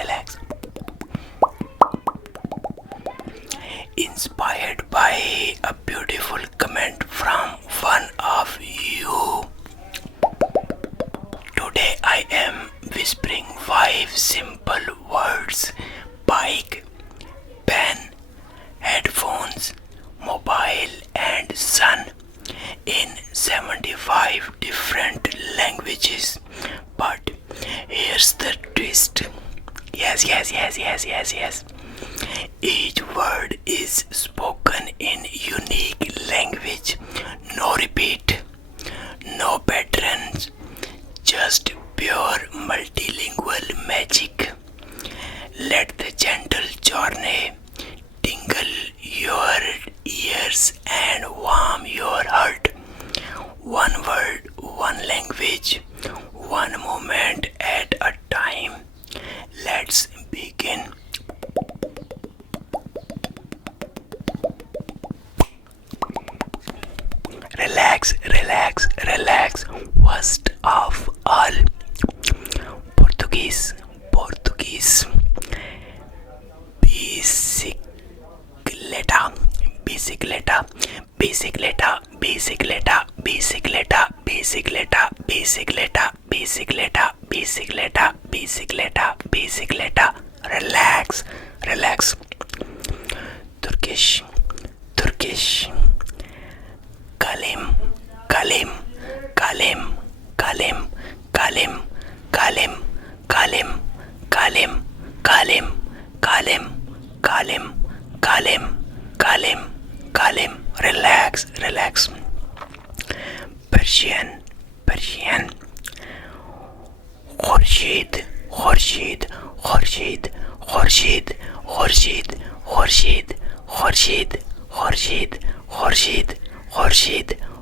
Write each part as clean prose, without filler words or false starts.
relax. Inspired by a beautiful comment from one of you. Today I am whispering 5 simple words: bike, pen, headphones, mobile and sun, in 75 different languages. But here's the twist. Yes. Each word is spoken in unique language. No repeat, no patterns, just pure multilingual magic. Let the gentle journey tingle your ears and warm your heart. One word, one language, one moment at a time. Let's begin. Relax. First of all, Portuguese. Bicicleta. Relax. Turkish. Kalim. Relax. Persian.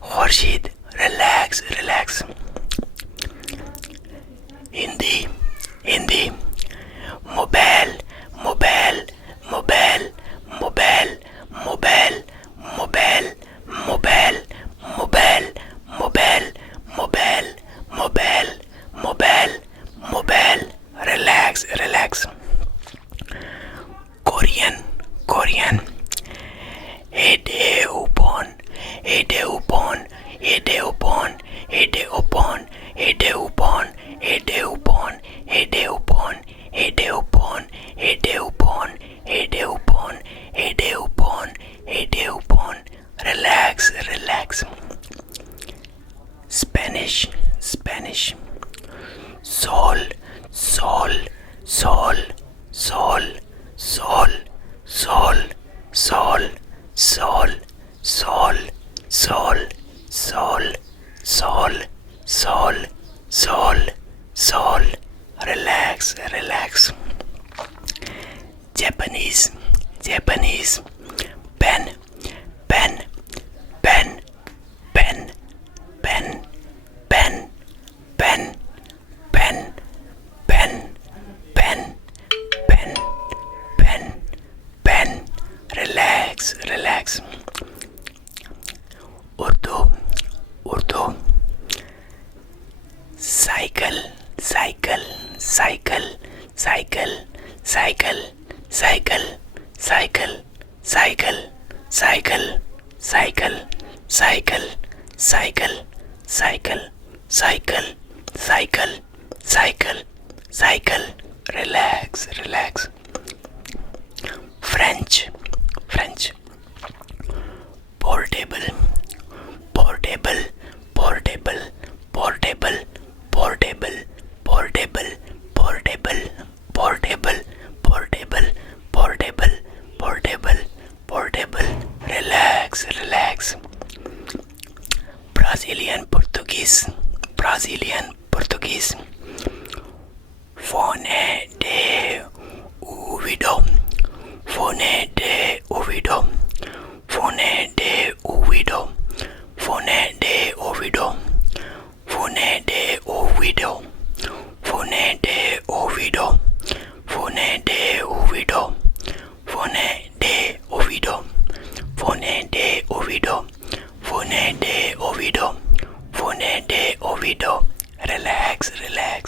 Khurshid. Relax. Hindi. Mobile. Relax. Korean. Hedeupon. Relax. Spanish. Sol. Relax. Japanese. Pen. Relax. Urdu. Cycle. Relax. French. Portable. Relax. Brazilian Portuguese. Fone de ouvido. Fone de oído. Relax.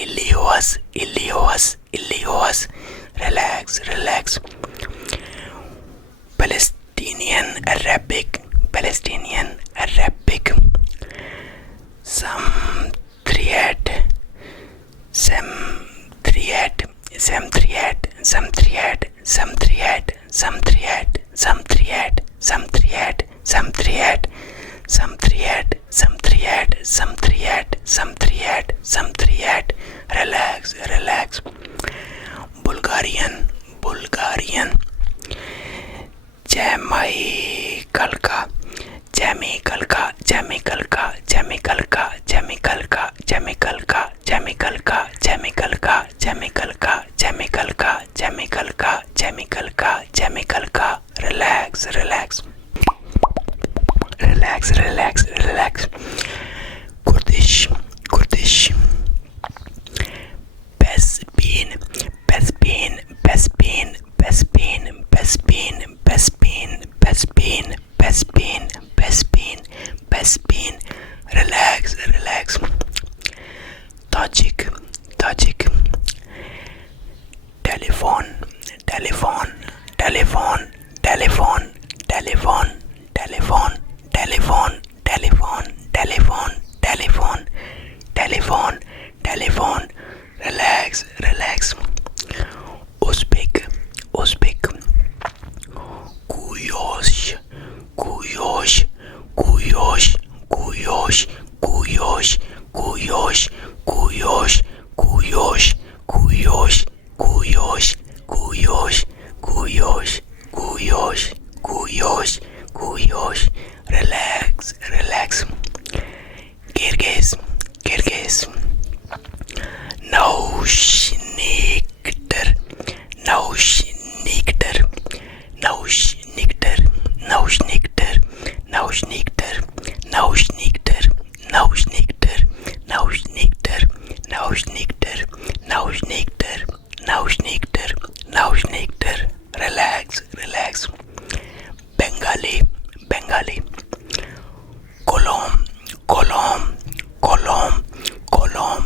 Ilios, Ilios, Ilios. Relax, relax. Palestinian Arabic, Palestinian Arabic. Samtriat, Samtriat, Samtriat, Samtriat, Samtriat, Samtriat, Samtriat, Samtriat, Samtriat, Samtriat, Samtriat, Samtriat, Samtriat, Samtriat. Relax, relax. Bulgarian, Bulgarian. Jamaica, Jamaica, Jamaica, Jamaica, Jamaica, Jamaica, Jamaica, Jamaica, Jamaica, Jamaica, Jamaica, Jamaica, Jamaica. Relax, relax. Relax, relax, relax. Kurdish, Kurdish. Bespin, Bespin, Bespin, Bespin, Bespin, Bespin, Bespin, Bespin, Bespin, Bespin. Relax, relax. Tajik, Tajik. Telephone, telephone, telephone, telephone, telephone, telephone, telephone, telephone, telephone, telephone, telephone, telephone. Relax, relax. Uzbek, Uzbek. Kuyosh, Kuyosh, Kuyosh, Kuyosh, Kuyosh, Kuyosh, Kuyosh, Kuyosh, Kuyosh, Kuyosh, Kuyosh, Kuyosh, Kuyosh, Kuyosh, Kuyosh. Relax, relax. Kyrgyz, Kyrgyz. Naushnikter, Naushnikter, Naushnikter, Naushnikter, Naushnikter, Naushnikter, Naushnikter, Naushnikter, Naushnikter, Naushnikter, Naushnikter, Naushnikter. Relax, relax. Bengali, Bengali. Kolom, Kolom, Kolom, Kolom,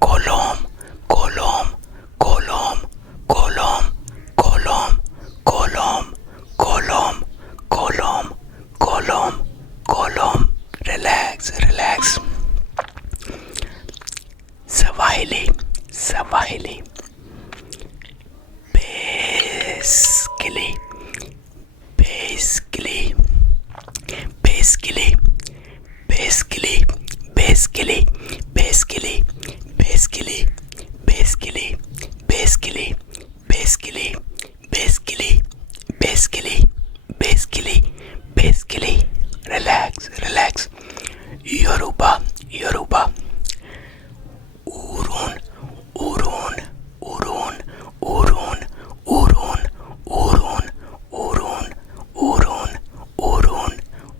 Kolom, Kolom, Kolom, Kolom, Kolom, Kolom, Kolom, Kolom, Kolom, Kolom. Relax, relax. Swahili, Swahili. Basically, basically, basically, basically, basically, basically, basically, basically, basically, basically, basically, basically, basically, basically. Relax, relax. Yoruba, Yoruba. Urun, Urun, Urun, Urun, Urun, Urun, Urun, Urun, Urun,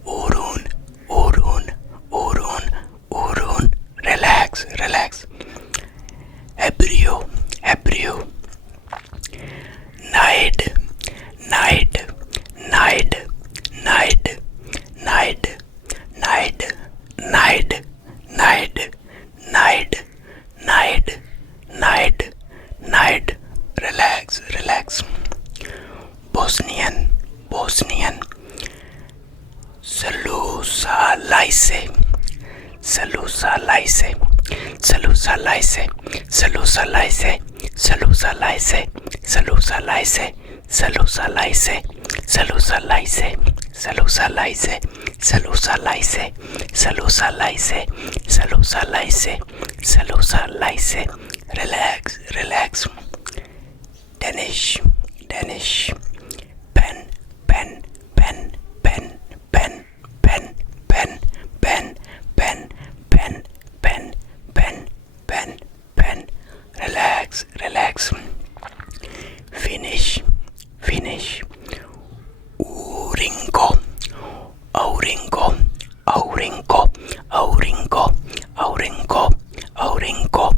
Urun, Urun, Urun, Urun. Relax, relax. Hebrew, Hebrew. Night, night, night, night, night, night, night, night, night, night, night, night. Relax, relax. Bosnian, Bosnian. Salusalaise, Salusalaise, Salusalaise, Salusalaise, Salusalaise, Salusalaise, Salusalaise, Salusalaise, Salusalaise, Salusalaise, Salusalaise, Salusalaise, Salusalaise. Relax, relax. Danish, Danish. Pen, pen, pen, pen, pen, pen, pen, pen, pen, pen, pen, pen, pen, pen. Relax, relax. Finish, finish. Urinko, Aurinko, Aurinko, Aurinko, Aurinko, Aurinko,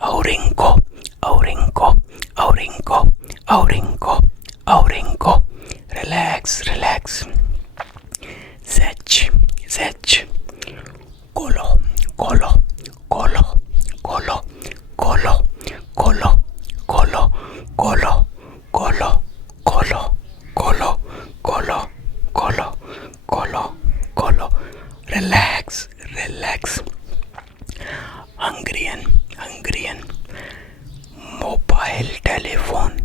Aurinko, Aurinko, Aurinko, Aurinko, Aurinko. Relax, relax. Zech, Zech. Kolo, Kolo, Kolo, Kolo, Kolo, Hungarian, mobile telephone,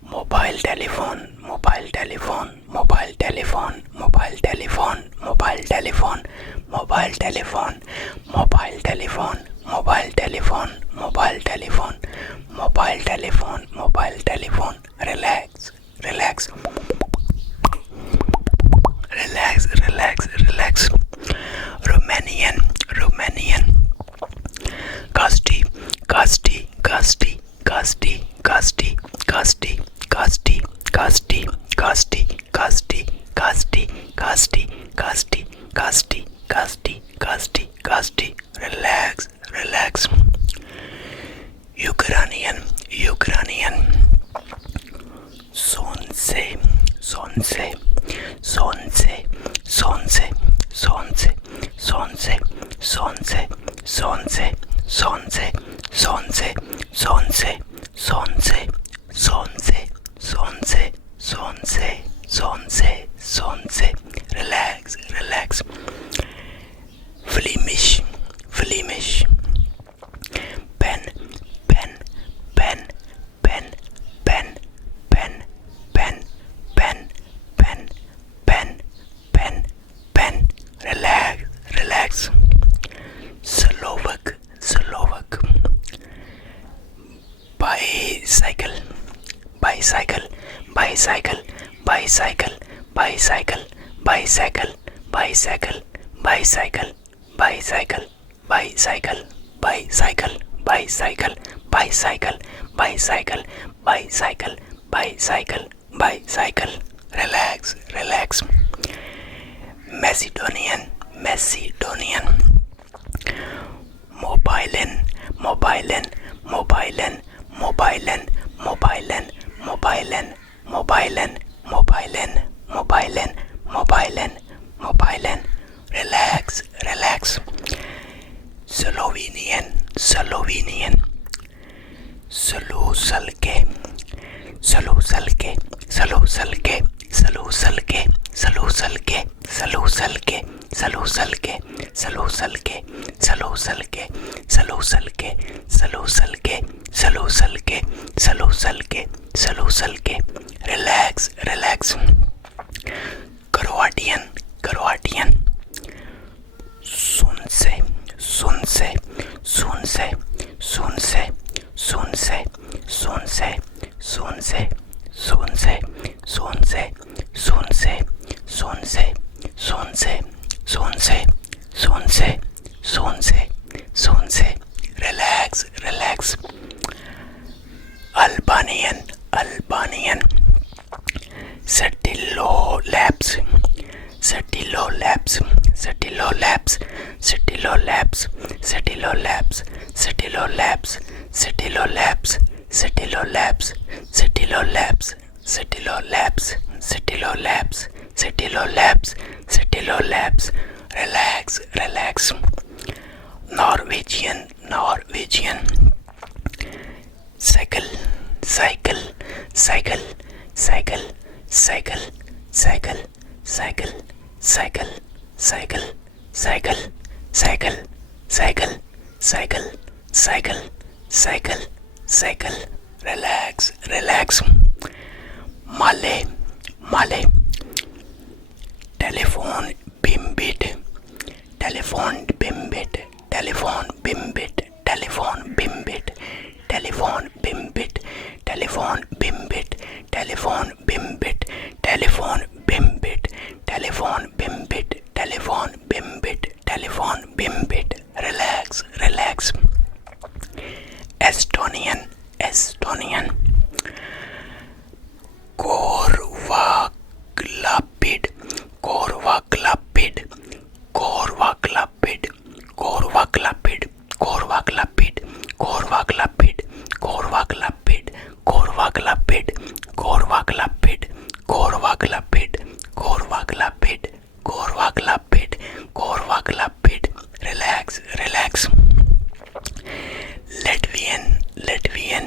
mobile telephone, mobile telephone, mobile telephone, mobile telephone, mobile telephone, mobile telephone, mobile telephone, mobile telephone, mobile telephone, mobile telephone, mobile telephone. Relax, relax, relax, relax, relax. Romanian, Romanian. Gusty, gusty, gusty, gusty, gusty, gusty, gusty, gusty, gusty, gusty, gusty, gusty, gusty, gusty, gusty, gusty, gusty. Relax, relax. Ukrainian, Ukrainian. Sonce, sonce, sonce, sonce, sonce, sonce, sonce, sonce, sonce, sonce, sonce, sonce, sonce, sonce, sonce, sonce, sonce. Relax, relax. Flemish, Flemish. Pen, pen, pen, pen, pen, pen, pen, pen, pen, pen, pen, pen. Relax, relax. Slovak, Slovak. Bicycle, bicycle, bicycle, bicycle, bicycle, bicycle, bicycle, bicycle, bicycle, bicycle, bicycle, bicycle, bicycle, bicycle, bicycle, bicycle, bicycle. Relax, relax. Macedonian, Macedonian. Mobilen, mobilen, mobilen, mobilen, mobilen, mobilen, mobilen, mobilen, mobilen, mobilen, mobilen. Relax, relax. Slovenian, Slovenian. Slusalke, slusalke, slusalke, slusalke, slusalke, slusalke, slusalke, slusalke, slusalke, slusalke, slusalke, slusalke, slusalke, slusalke. Relax, relax. Croatian, Croatian. Sunce, sunce, sunce, sunce, sunce, sunce, sunce, sunce, sunce, sunce, sunce, sunce, sunce, sunce, sunce, sunce. Relax, relax. Albanian, Albanian. Setilo Labs, Setilo Labs, Setilo Labs, Setilo Labs, Setilo Labs, Setilo Labs, Setilo Labs, Setilo Labs, Setilo Labs, Setilo Labs, Setilo Labs, Setilo Labs, Setilo Labs. Relax, relax. Norwegian, Norwegian. Cycle, cycle, cycle, cycle, cycle, cycle, cycle, cycle, cycle, cycle, cycle, cycle, cycle, cycle, cycle, cycle. Relax, relax. Male, Male. Telephone bimbit, telephone bimbit, telephone bimbit, telephone bimbit, telephone bimbit, telephone bimbit, telephone bimbit, telephone bimbit, telephone bimbit, telephone bimbit, telephone bimbit. Relax, relax. Estonian, Estonian. Korvaklapid, Korvaklapid, Korvaklapid, Korvaklapid, Korvaklapid, Korvaklapid, Korvaklapid, Korvaklapid, Korvaklapid, Korvaklapid, Korvaklapid, Korvaklapid, Korvaklapid. Relax, relax. Latvian, Latvian.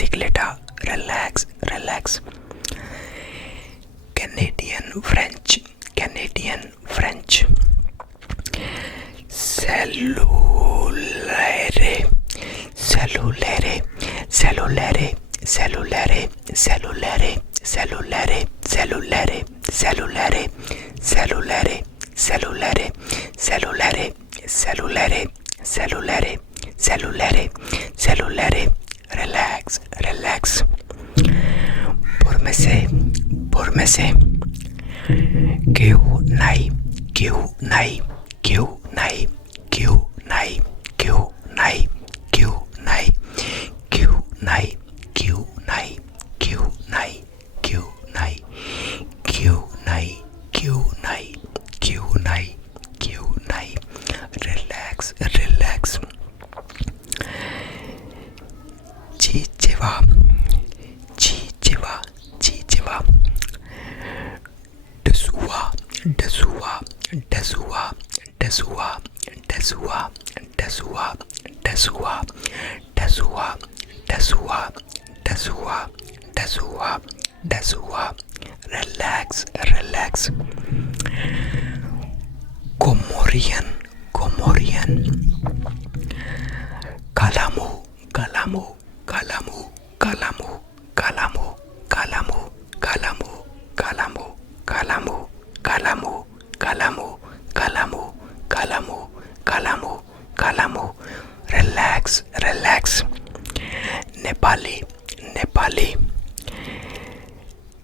bicicleta, relax, relax. Canadian French, Canadian French. Cellulare, cellulare, cellulare, cellulare, cellulare, cellulare, cellulare, cellulare, cellulare, cellulare, cellulare, cellulare, cellulare, cellulare, cellulare, relax, relax. Pourmesse, pourmesse. Kiu nai, kiu nai, kiu nai, kiu nai, kiu nai, kiu nai, kiu nai, kiu nai, kiu nai, kiu nai, kiu nai, kiu nai, kiu nai, kiu nai. Relax, relax. Chichewa, chichewa, chichewa. Dasua, dasua, dasua, dasua, dasua, dasua, dasua, dasua, dasua, dasua, dasua, dasua. Relax, relax. Comorian, Comorian. Kalamu, kalamu, kalamu, kalamu, kalamu, kalamu, kalamu, kalamu, kalamu, kalamu, kalamu, kalamu, kalamu, kalamu, kalamu. Relax, relax. Nepali, Nepali.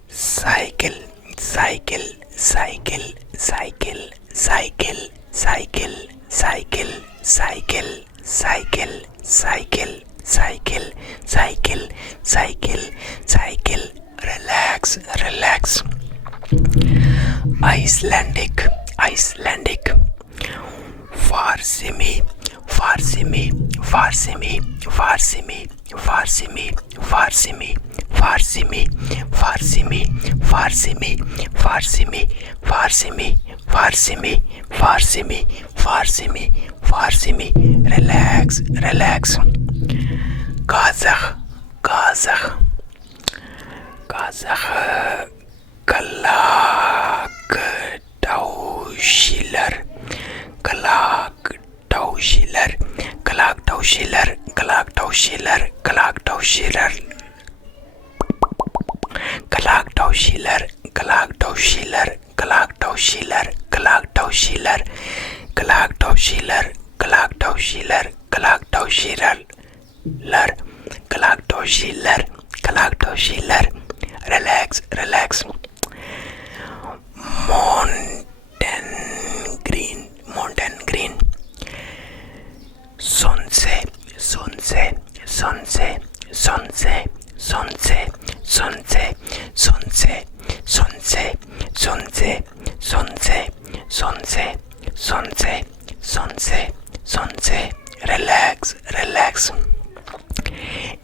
Cycle, cycle, cycle, cycle, cycle, cycle, cycle, cycle, cycle, cycle, cycle, cycle, cycle, cycle. Relax, relax. Icelandic, Icelandic. Farsimi, Farsimi, Farsimi, Farsimi, Farsimi, Farsimi, Farsimi, Farsimi, Farsimi, Farsimi, Farsimi, Farsimi, Farsimi, Farsimi, Farsimi. Relax, relax. Kazakh, Kazakh, Kazakh. Klagtauschiler, Klagtauschiler, Klagtauschiler, Klagtauschiler, Klagtauschiler, Klagtauschiler, Klagtauschiler, Klagtauschiler, Klagtauschiler, Klagtauschiler, Klagtauschiler, Klagtauschiler, Klagtauschiler, Klagtauschiler. Relax, relax. Mountain green, mountain green. Sunse, sunse, sunse, sunse, sunse, sunse, sunse, sunse, sunse, sunse, sunse, sunse, sunse, sunse. Relax, relax.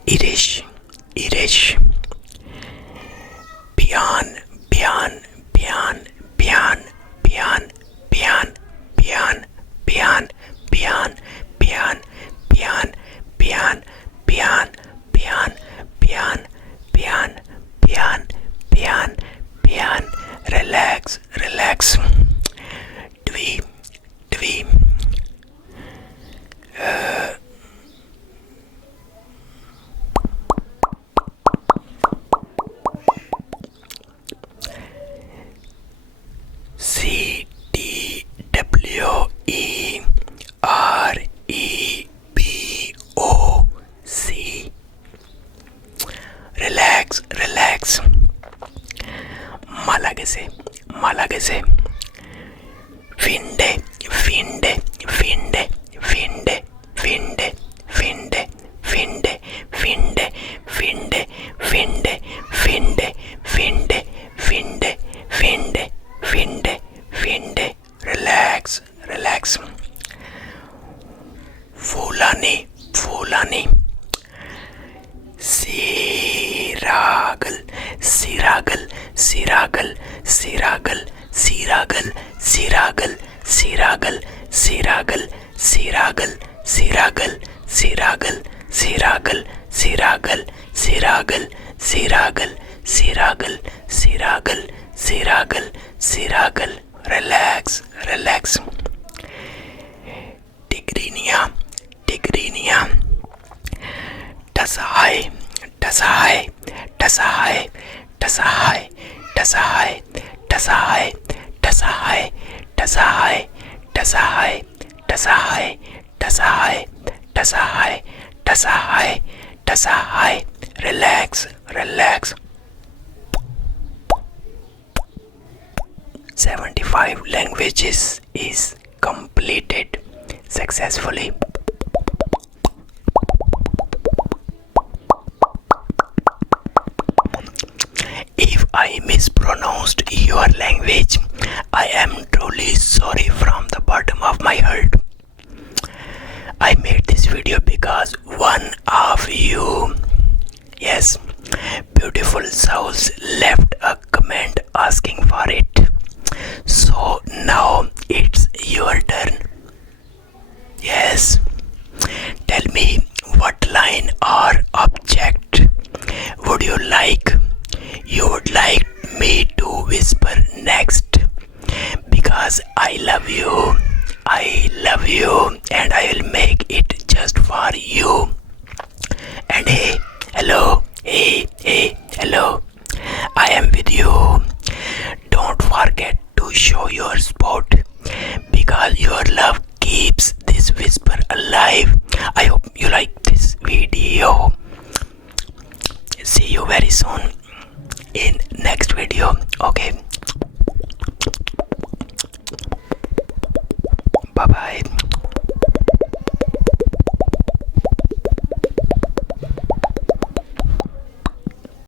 Irish, Irish. Pian, pian, pian, pian, pian, pian, pian, pian, pian, pian, pian, pian, pian, pian, pian, pian, pian, pian, pian. Relax, relax. Dvi, dvi. CTWEREBOC. Relax, relax. Malagase, Malagase. Finde, finde, finde, finde, finde, finde, finde, finde, finde, finde, finde, finde, finde, finde, finde, finde. Relax, relax. Fulani, Fulani. Siragal, Siragal, Siragal, Siragal, Siragal, Siragal, Siragal, Siragal, Siragal, Siragal, Siragal, Siragal, Siragal, Siragal, Siragal, Siragal, Siragal, Siragal, Siragal. Relax, relax. Tigrinia, Tigrinia. Tasahai, Tasahai, Tasahai, Tasahai, Tasahai, Tasahai, Tasahai, Tasahai, Tasahai, Tasahai, Tasahai, Tasahai, Tasahai, Tasahai. Relax, relax. 75 languages is completed successfully. If I mispronounced your language, I am truly sorry from the bottom of my heart. I made this video because one of you, yes, beautiful souls, left a comment asking for it. So now it's your turn. Yes, tell me what line or object would you like me to whisper next, because I love you, and I will make it just for you. And hey, hello, hello, I am with you. Don't forget to show your support, because your love keeps this whisper alive. I hope you like this video. See you very soon in next video. Okay,